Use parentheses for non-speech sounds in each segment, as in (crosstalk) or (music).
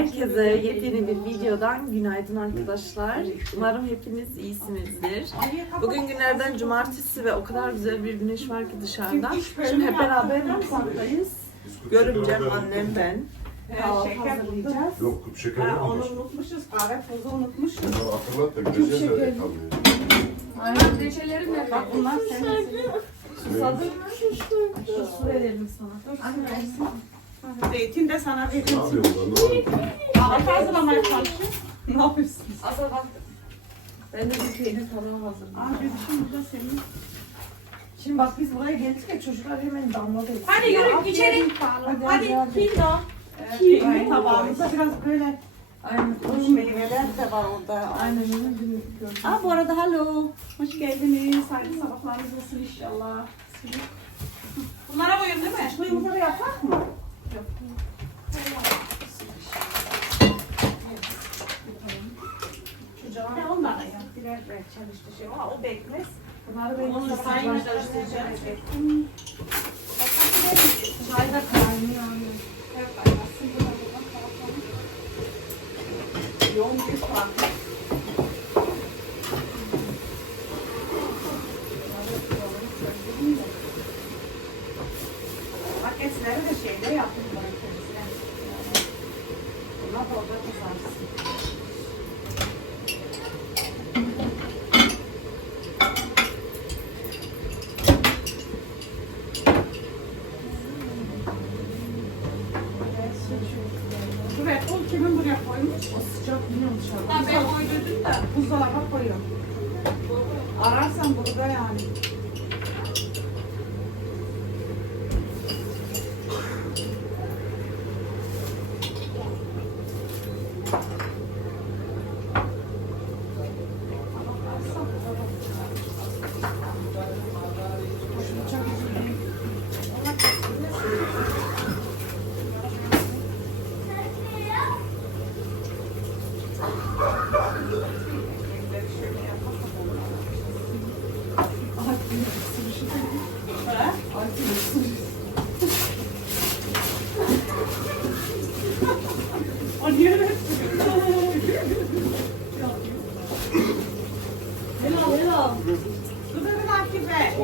Herkese yepyeni bir videodan günaydın arkadaşlar. Umarım hepiniz iyisinizdir. Bugün günlerden cumartesi ve o kadar güzel bir güneş var ki dışarıda. Şimdi hep beraber mutfaktayız. Görümcem, annem, ben. Kahvaltı hazırlayacağız. Yok küp şeker Ha, onu unutmuşuz, kahve tozu unutmuşuz. Bunları hatırlat da gideceğiz kalmıyor. Aynen reçellerim nerede? Bak bunlar senin. Susadın mı? Dur su verelim sana. Zeytin de sana Ne vereyim. yapıyorsun lan? Kahvaltı hazırlamaya çalışıyorsun. Ne yapıyorsun? Asıl bak. Ben de bir peynir tabağı hazırladım. Aa, bir şey burada senin. Şimdi bak biz buraya geldik ya çocuklar hemen damladı. Hadi yürü içeri. Hadi Hadi hadi. kilo. Peynir tabağımızda biraz böyle Aynen. kuş meyveler de var orada. Aynen öyle bir gördüm. Aa, bu arada hello. Hoş geldiniz. Hayırlı sabahlarınız olsun inşallah. Bunlara koyun değil mi? Şu yumurtaları yapmak mı? Ne onlar da yap. Birer birer çalıştı şey. Aa, o bekmez. Bunları ben Onu sayın başta karıştıracağız. Çay da kaynıyor. Yoğun bir fark. Paketleri de şeyde yaptım ben kendisine. Bunlar da orada kızarsın. Buraya koy, kimin buraya koymuş? O sıcak yine dışarıda. Tamam ben koydurdum da buzdolaba koyuyorum. Ararsan burada yani.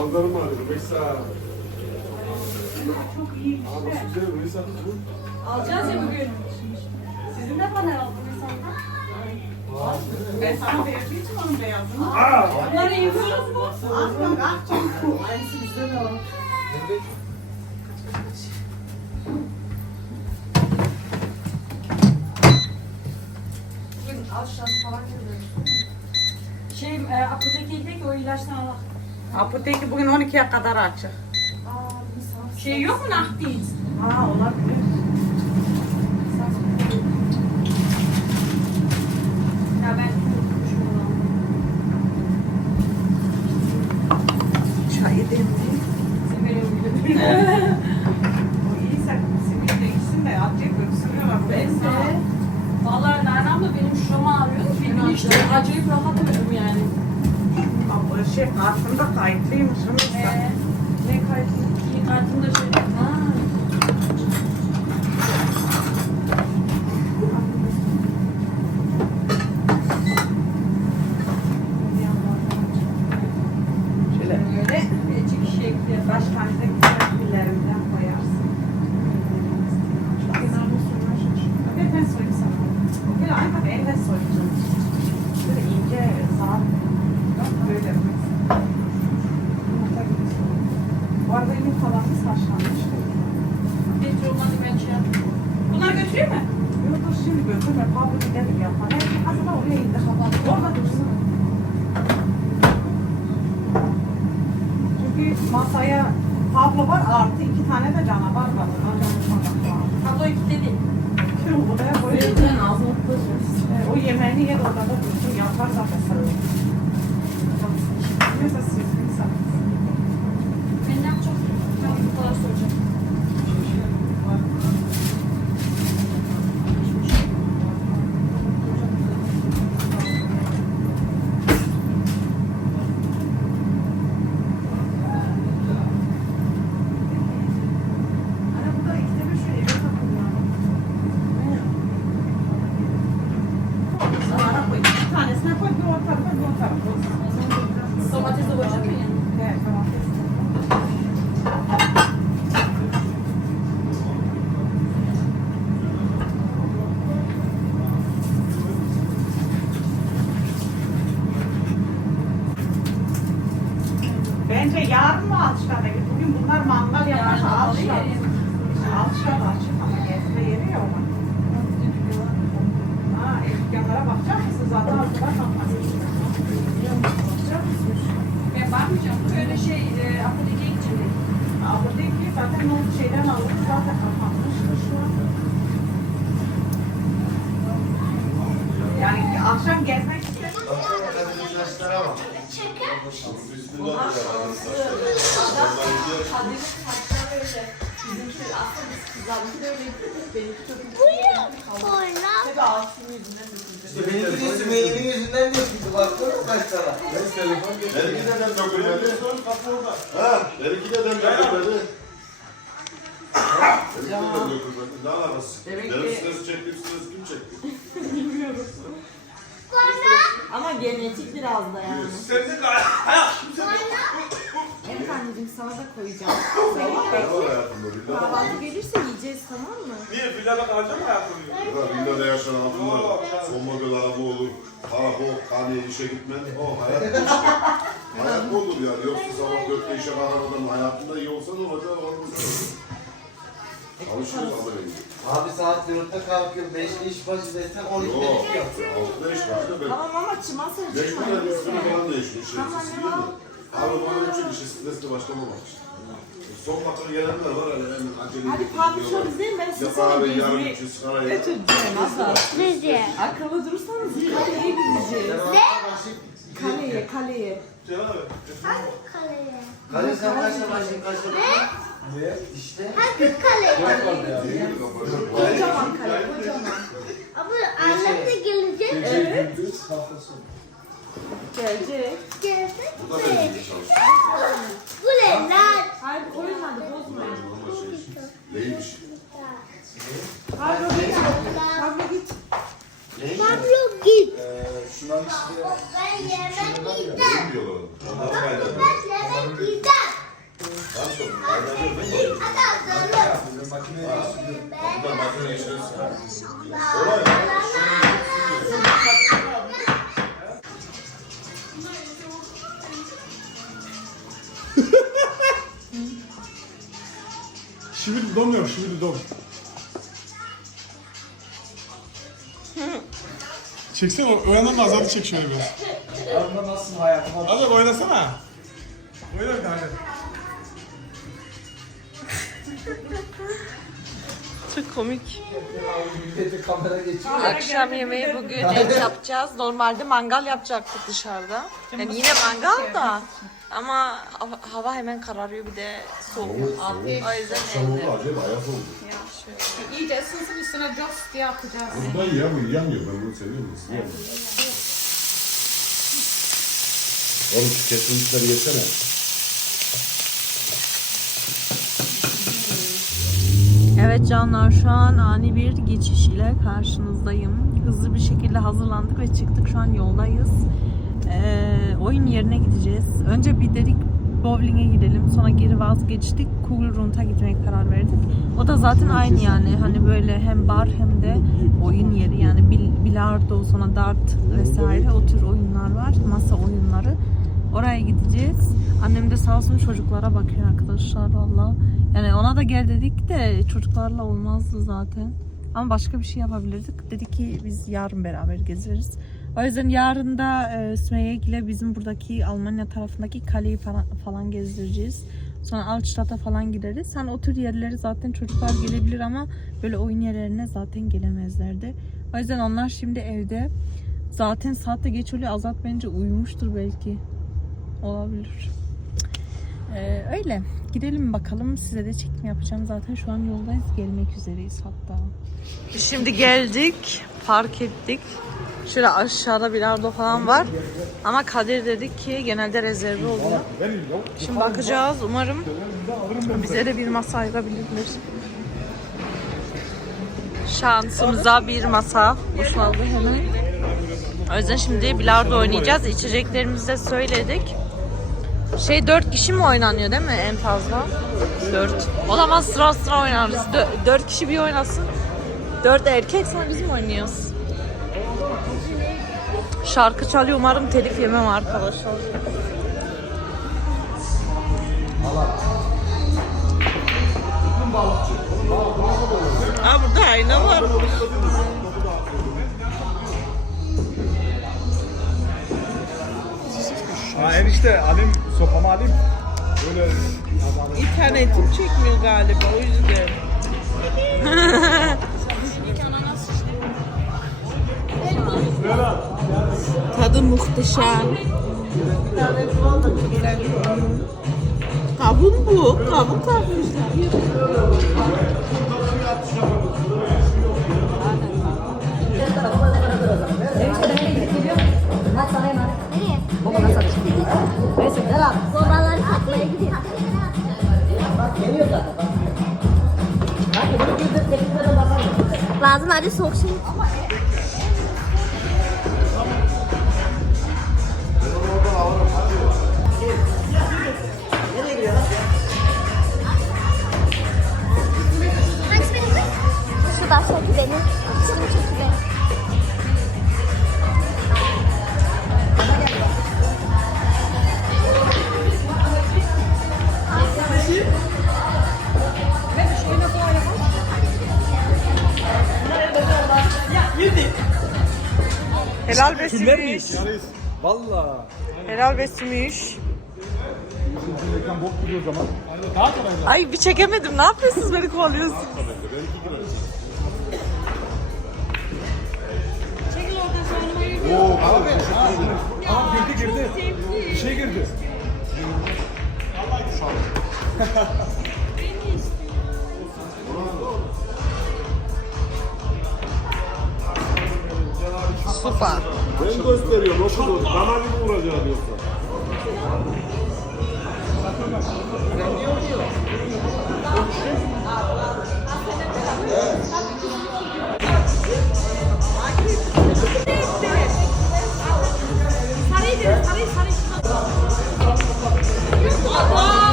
Soğanlarım var. Rümeysa. Çok iyi Aa işte. nasıl güzel bu. Alacağız ya bugün. Sizin de panel aldınız sonra. Ben sana verdiğim için onun beyazını. Bunları yıkıyoruz mu? Aklım ah çok. Aynısı güzel o. Bugün al şans falan görüyoruz. Şey, e, apoteke gidelim o ilaçtan al. Apoteki bugün 12'ye kadar açık. Aa Şey yok mu nakdiyiz? Ha olabilir. Ya ben Çayı demleyeyim. Sen veriyorum gibi. O iyiyse simitle ikisini de acayip öksürüyorlar. Ben de. Vallahi Nalan da benim şuramı ağrıyor. Benim işte acayip rahat uyuyorum yani. Ama şey kartında kayıtlıymış. Ee, ne kartı? İyi kartımda şey. Ha. Şöyle Böyle küçük şekli. baş tane de güzel pillerimden koyarsın. Evet ben soyayım sana. Böyle aynı bak elle soyacağım. Böyle ince saat. Bak böyle yaparsın. Yumurta gibi soy. Bu arada yumurtalarımız haşlanmıştı. Getir olmadı ben şey yapayım. Götüreyim mi? Yok dur şimdi götürme. Pablo gidelim yapma. Her aslında oraya indi havalı. Orada dursun. Çünkü masaya Pablo var artı iki tane de canavar var. Kül buraya koyuyoruz. Gözden ağzına tutacağız. O yemeğini yer odada dursun. Yapar zaten sarı. Mesela siz insan. Ben ne yapacağım? Ben bu kadar soracağım. Hani burada ikide bir şu eve takılıyor. ortasına koy, bir o tarafa, bir o tarafa. Domatesi koyacak mı yani? Evet, domates. Bence yarın mı Alçıka'da git? Bugün bunlar mangal yaparsa Alçık'a. Alçıka'da açık ama gezme yeri ya ona. Ha, dükkanlara bakacak mısın? Zaten altılar bakmaz. Bakacak mısın? Ben bakmayacağım. Öyle şey, e, apotekeye gideceğim. Aldı değil ki zaten o şeyden aldı zaten kapanmıştır şu an. Yani akşam gezmek istedim. Bismillah. Kadir'in saçları öyle. Bizimki aslında biz kızlarınki de öyle. Benimki çok Tabii altını yüzünden döküldü. İşte benimki de Sümeyye'nin yüzünden döküldü bak görüyor musun kaç tane? Benimki neden dökülmedi? Ha, benimki neden dökülmedi? Benimki neden dökülmedi? Ne alakası? Demek ki- stres çektiğim stres kim çekti? Ama genetik biraz da yani. Evet anneciğim sana da koyacağım. Villada mı? Kahvaltı gelirse yiyeceğiz tamam mı? Niye? Villada kalacağım hayatım diyor. Villada yaşayan altınlar. Son model araba olur. Para bol, karneye işe gitmen. O hayat. (laughs) hayat mı olur yani? Yoksa sabah dörtte işe kalkmadan hayatında iyi olsa ne olacak? Çalışıyoruz ama. Abi saat 4'te kalkıyorum 5'te iş başı desen 12'de Yok. bitiyor. Altıda iş da ben. Tamam ama çimasa Beş tane üstüne falan değişmiş. Şerefsiz değil mi? Abi bana için işe stresle başlamamak için. Son bakır gelenler var hele hemen acele Hadi edip gidiyorlar. izleyin ben size Ya sana abi yarın gezmeyi için sigarayı. götüreceğim Azat. Akıllı durursanız kaleye gideceğiz. Ne? Kaleye kaleye. Ceylan abi. Kale sen kaçta başlayayım kaçta başlayayım? Ne? İşte. Kocaman kale kocaman. Ama annem de gelecek. Evet. Gelecek. Gelecek Bu da mi? benim için çalışıyor. Bu ne lan? Hadi koyun hadi bozmayın. Normal şey. Neymiş? Olay. Şimdi donuyor, şimdi don. Çeksene, o- uyanır mı? Azat'ı çek şöyle biraz. Arma nasıl hayatıma Azat oynasana. Oyna bir tane. Çok komik. Akşam yemeği bugün et (laughs) yapacağız. Normalde mangal yapacaktık dışarıda. Yani yine mangal da. Ama hava- hemen kararıyor bir de soğuk. O yüzden Akşam evde. oldu acayip ayak oldu. İyice ısınsın üstüne jos diye atacağız. Bundan ya bu yanmıyor. Ben bunu seviyorum. Yanmıyor. Oğlum şu kesinlikleri yesene. Evet canlar şu an ani bir geçiş ile karşınızdayım. Hızlı bir şekilde hazırlandık ve çıktık şu an yoldayız. Ee, oyun yerine gideceğiz. Önce bir dedik bowling'e gidelim. Sonra geri vazgeçtik. Kugelrund'a gitmeye karar verdik. O da zaten aynı yani. Hani böyle hem bar hem de oyun yeri. Yani bil, bilardo, sonra dart vesaire o tür oyunlar var. Masa oyunları. Oraya gideceğiz. Annem de sağ olsun çocuklara bakıyor arkadaşlar valla. Yani ona da gel dedik de çocuklarla olmazdı zaten. Ama başka bir şey yapabilirdik. Dedi ki biz yarın beraber gezeriz. O yüzden yarın da e, Sümeyye ile bizim buradaki Almanya tarafındaki kaleyi falan, falan gezdireceğiz. Sonra Altstadt'a falan gideriz. Hani o tür yerlere zaten çocuklar gelebilir ama böyle oyun yerlerine zaten gelemezlerdi. O yüzden onlar şimdi evde. Zaten saat de geç oluyor. Azat bence uyumuştur belki. Olabilir. Ee, öyle. Gidelim bakalım. Size de çekim yapacağım. Zaten şu an yoldayız. Gelmek üzereyiz hatta. Şimdi geldik. Park ettik. Şöyle aşağıda bilardo falan var. Ama Kadir dedik ki genelde rezerve oluyor. Şimdi bakacağız. Umarım bize de bir masa ayırabilirler. Şansımıza bir masa boşaldı hemen. O yüzden şimdi bilardo oynayacağız. İçeceklerimizi de söyledik. Şey dört kişi mi oynanıyor değil mi en fazla? Dört. O zaman sıra sıra oynarız. Dö- dört kişi bir oynasın. Dört erkek sonra biz mi oynuyoruz? Şarkı çalıyor umarım telif yemem arkadaşlar. Aa burada ayna var. Ha enişte alayım sopamı alayım. Böyle İnternetim çekmiyor galiba o yüzden. Tadı muhteşem. Kavun bu. Kavun kavurmuşlar. 辣子辣的说心 Valla. Helal be sümüş. Bok gibi o zaman. Daha kolay. Ay bir çekemedim. Ne yapıyorsunuz beni kovalıyorsunuz? Oo abi. Tamam girdi girdi. Bir şey girdi. Süper. Ben gösteriyorum. O kadar. Bana gibi vuracağım yoksa.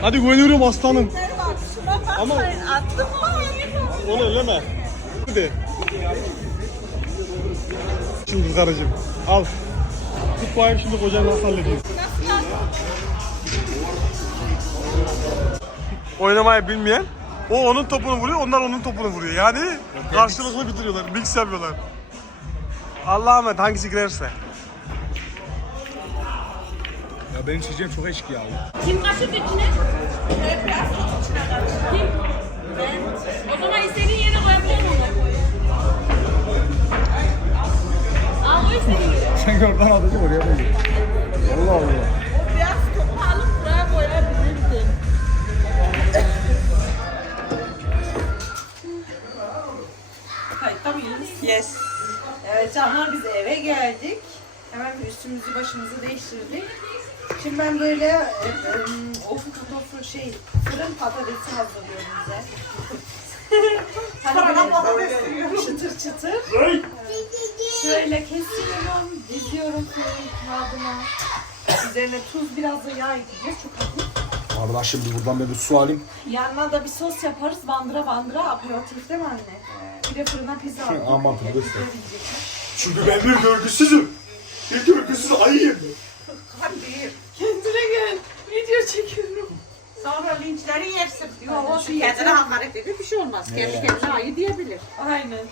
Hadi güveniyorum aslanım. Ama onu elleme. Hadi. Şimdi karıcığım. Al. Tut bakayım şimdi kocanı nasıl hallediyor. Oynamayı bilmeyen o onun topunu vuruyor, onlar onun topunu vuruyor. Yani karşılıklı bitiriyorlar, mix yapıyorlar. Allah'a emanet hangisi girerse. Ya benim çiçeğim çok eşki ya. Kim kaçırdı içine? Kim? Oradan atacağım oraya koyuyor. Allah Allah. Biraz buraya koyabilirdin. Yes. Evet canlar biz eve geldik. Hemen üstümüzü başımızı değiştirdik. Şimdi ben böyle e, e, ofu katofu şey fırın patatesi hazırlıyorum bize. (laughs) hani böyle çıtır çıtır. Şöyle kesiyorum, diziyorum fırın kağıdına. Üzerine tuz biraz da yağ ekleyeceğiz. Çok hafif. Kardeşim bir buradan ben bir su alayım. Yanına da bir sos yaparız bandıra bandıra aperatif değil mi anne? Bir de fırına pizza aldık. Aman yiyecek. Çünkü ben bir görgüsüzüm. Bir görgüsüz ayıyım. Hadi kendine gel. Video çekiyorum. Sonra linçleri yersin. Yok, Yok, şu kendine hakaret edip bir şey olmaz. Kendi kendine ayı diyebilir. Aynen.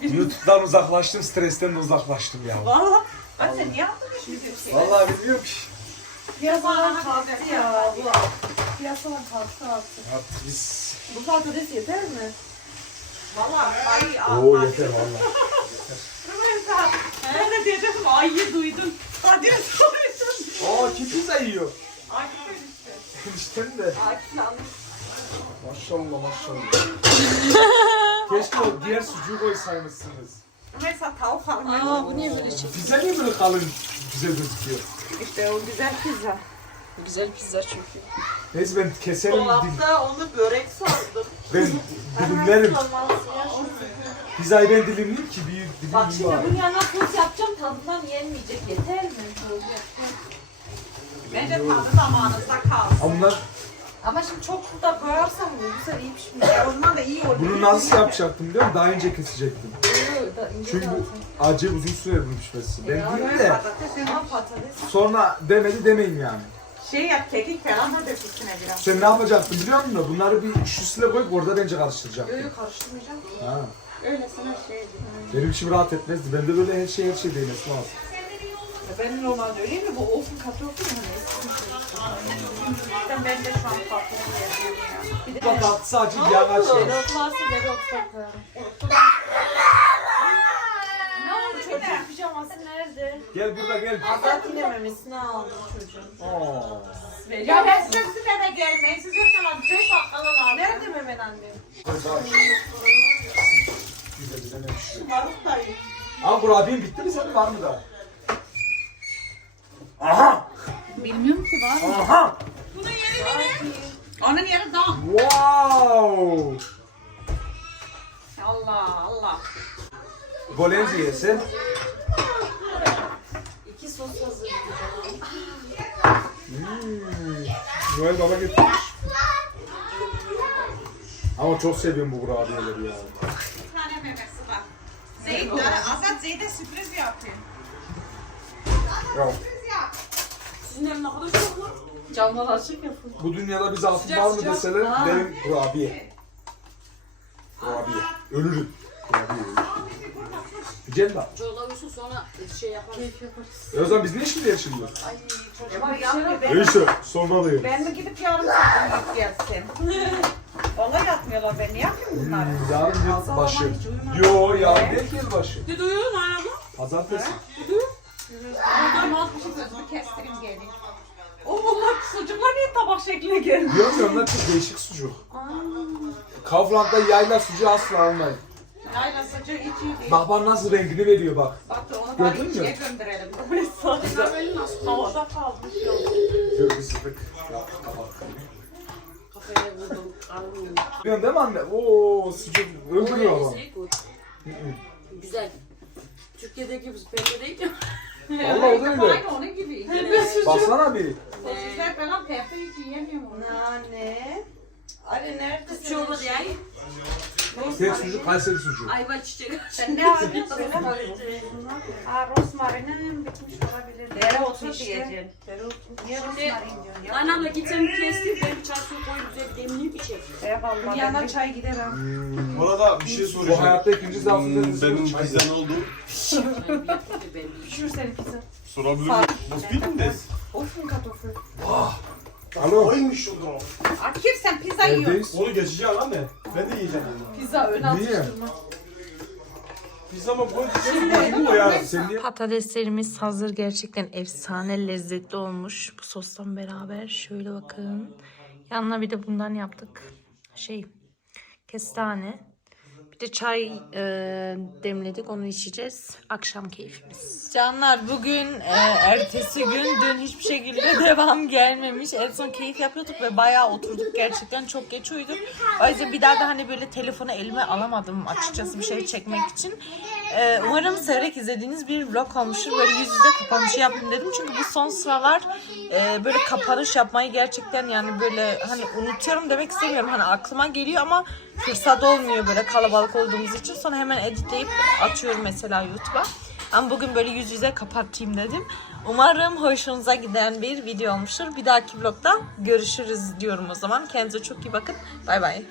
YouTube'dan uzaklaştım, stresten de uzaklaştım ya. Valla. Bak sen niye yaptın şimdi bir şey? Vallahi bilmiyorum ki. Piyasadan kalktı ya bu. Piyasadan kalktı artık. Artık biz... Bu patates yeter mi? Valla ayı Oo yeter valla. (laughs) Ben de diyecektim ayıyı duydum. Hadi soruyorsun. Aa kim pizza yiyor? Akif işte. Enişten de. Akif almış. Maşallah maşallah. (laughs) Keşke o diğer sucuğu koysaymışsınız. Mesela tavuk almıyor. Aa bu niye böyle çek? Pizza niye böyle kalın güzel gözüküyor? İşte o güzel pizza. Güzel pizza çünkü. Neyse ben keserim. dil- Dolapta onu börek sardım. Ben dilimlerim. Pizzayı ben dilimleyeyim ki büyük dilim Bak şimdi var. bunun yanına tuz yapacağım tadından yenmeyecek. Yeter mi? Bence tadı zamanında kalsın. Ama bunlar, Ama şimdi çok da koyarsam bu sefer iyi pişmiyor. O zaman da iyi olur. bunu nasıl yapacaktım biliyor musun? Daha önce kesecektim. Çünkü acı uzun sürer bunun pişmesi. Ben değilim de Patates Ama patates. sonra demedi demeyin yani. şey yap kekik falan da dök üstüne biraz. Sen ne yapacaktın biliyor musun? Bunları bir üstüne koyup orada bence karıştıracaktım. Yok yok karıştırmayacağım. Ha. Öylesine şey. Benim içim rahat etmezdi. Ben de böyle her şey her şey değmesi lazım. Ben normalde öyleyim de bu olsun katı olsun bir şey. Ben bence şu an farklı bir yapıyorum ya. Bir de Bak tatlısı acı yan açmış. dereotu varsa dereotu koyarım. Ne oldu çocuğun pijaması nerede? Gel burada gel. Azat yine memesini aldı çocuğun. Oo. Ya ben size bizim eve gelmeyin. Siz zaman bir bakkala lazım. Nerede memen annem? Maruf dayı. Ama kurabiyen bitti mi senin var mı da? Aha! Bilmiyorum ki var mı? Aha! Onun yeri dağ. Wow! Allah Allah. Golenzi yesin. İki sos hazır. Hmm. Noel Baba getirmiş. Ama çok seviyorum bu kurabiyeleri ya. Bir tane memesi var. Zeyd'e, Azat Zeyd'e sürpriz yapıyor. Ya Sizin evin ne kadar çok lan. Camlar açık yapın. bu dünyada bize altın var mı deseler derim kurabiye. Kurabiye. Ölürüm. Kurabiye ölürüm. Gel bak. Uyusun sonra şey yaparız. E o zaman biz ne şimdi yaşıyoruz? Ay çocuklar yapmıyor. Ben, Neyse sonra da ben mi gidip yarın sabah gidip gelsem? (laughs) Vallahi yatmıyorlar ben. Ne yapayım bunları? Hmm, Yarın yıl başı. Yo yarın değil ki yıl başı. Ne duyuyorsun anam? Pazartesi. Olmaz bir şey sözümü kestireyim geleyim. O bunlar tabak şekline geldi? Diyorum ya onlar çok değişik sucuk. Kaufland'da yayla sucuğu asla almayın. Aynen sucuğu hiç iyi değil. Bak bak nasıl rengini veriyor bak. Bak da onu Gördün mü? içine gönderelim. Havada kalmış yok. Şöyle bir sıfık yaptık kabak. Kafaya vurdum. Karnım. Biliyorsun değil mi anne? Oo sucuk öldürüyor ama. Güzel. Türkiye'deki biz pembe değil mi? Valla o da öyle. Aynı onun gibi. Baksana bir. Sosisler falan hiç yiyemiyorum. Nane. Ali nerede? Hiçbir şey olmadı ya. Tek sucuk Kayseri sucuğu. Ayva çiçeği. Sen ne aldın? Aa rosmarinin bitmiş olabilir. Dereotu diyeceksin. Niye rosmarin diyorsun ya? Anamla gitsem kestim. Ben bir çay suyu koy güzel demleyeyim içerim. Eyvallah. Bir yana çay giderim. Bu arada bir şey Bu soracağım. hayatta ikinci Hmm, benim pizza ne oldu? Pişir seni pizza. Sorabilir miyim? Was bieten das? Ofen Kartoffel. Alo. Koymuş schon drauf. Akif sen pizza yiyorsun. Evdeyiz. Onu geçeceğim lan ben. Ben de yiyeceğim onu. Pizza ön Niye? atıştırma. Pizza mı? Bu ya. Sen niye? Patateslerimiz hazır. Gerçekten efsane lezzetli olmuş. Bu sosla beraber. Şöyle bakın. Yanına bir de bundan yaptık. Şey, kestane. Bir de çay e, demledik. Onu içeceğiz. Akşam keyfimiz. Canlar bugün e, ertesi gün dün hiçbir şekilde (laughs) devam gelmemiş. En son keyif yapıyorduk ve bayağı oturduk gerçekten. Çok geç uyuduk. O yüzden bir daha da hani böyle telefonu elime alamadım açıkçası bir şey çekmek için. Ee, umarım severek izlediğiniz bir vlog olmuştur. Böyle yüz yüze kapanışı yapayım dedim. Çünkü bu son sıralar e, böyle kapanış yapmayı gerçekten yani böyle hani unutuyorum demek istemiyorum. Hani aklıma geliyor ama fırsat olmuyor böyle kalabalık olduğumuz için. Sonra hemen editleyip atıyorum mesela YouTube'a. Ama bugün böyle yüz yüze kapatayım dedim. Umarım hoşunuza giden bir video olmuştur. Bir dahaki vlogda görüşürüz diyorum o zaman. Kendinize çok iyi bakın. Bay bay.